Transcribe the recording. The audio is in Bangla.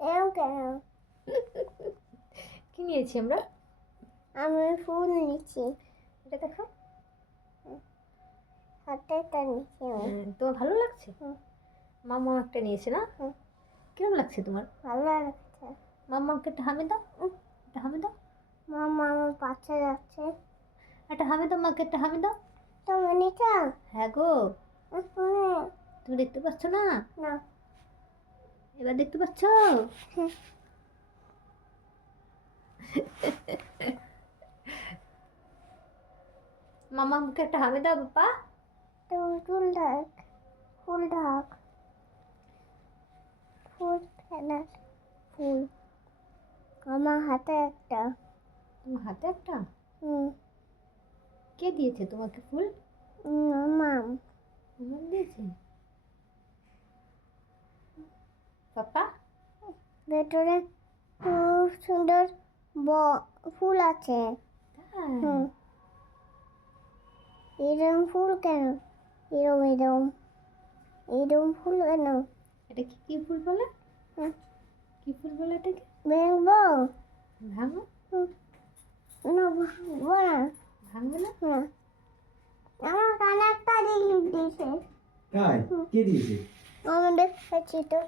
এরকম কেন? কি নিয়েছি আমরা? আমি ফুল নিচ্ছি। এটা দেখো। হাতে একটা নিচ্ছি আমি। তোমার ভালো লাগছে? হুম। মাম্মা একটা নিয়েছে না? হুম। কিরম লাগছে তোমার? ভালো লাগছে। মাম্মাকে একটা হামি দাও। একটা হামি দাও। মামা আমার পাশে যাচ্ছে। একটা হামি দাও, মাকে একটা হামি দাও। তুমি নিচ্ছো? হ্যাঁ গো। হুম। তুমি দেখতে পাচ্ছ না? না। এবার দেখতে পাচ্ছ? হুম। মাম্মাকে একটা হামি দাও বাপ্পা। তুমি ফুল ঢাক। ফুল ঢাক। ফুল খেলার ফুল। আমার হাতে একটা। তোমার হাতে একটা? হুম। কে দিয়েছে তোমাকে ফুল? মাম। মাম্মা দিয়েছে? পাপা? ভেতরে খুব সুন্দর ফুল আছে। তাই? হুম। এরকম ফুল কেন? এরকম এরকম এরকম ফুল কেন? এটা কি ফুল বলে? হুম। কি ফুল বলে এটাকে? ভাঙবো? ভাঙো। না ভাঙবো না। ভাঙবে না? না। আমার কানে একটা দিয়েছে। তাই? কে দিয়েছে? আমি দেখেছি তো।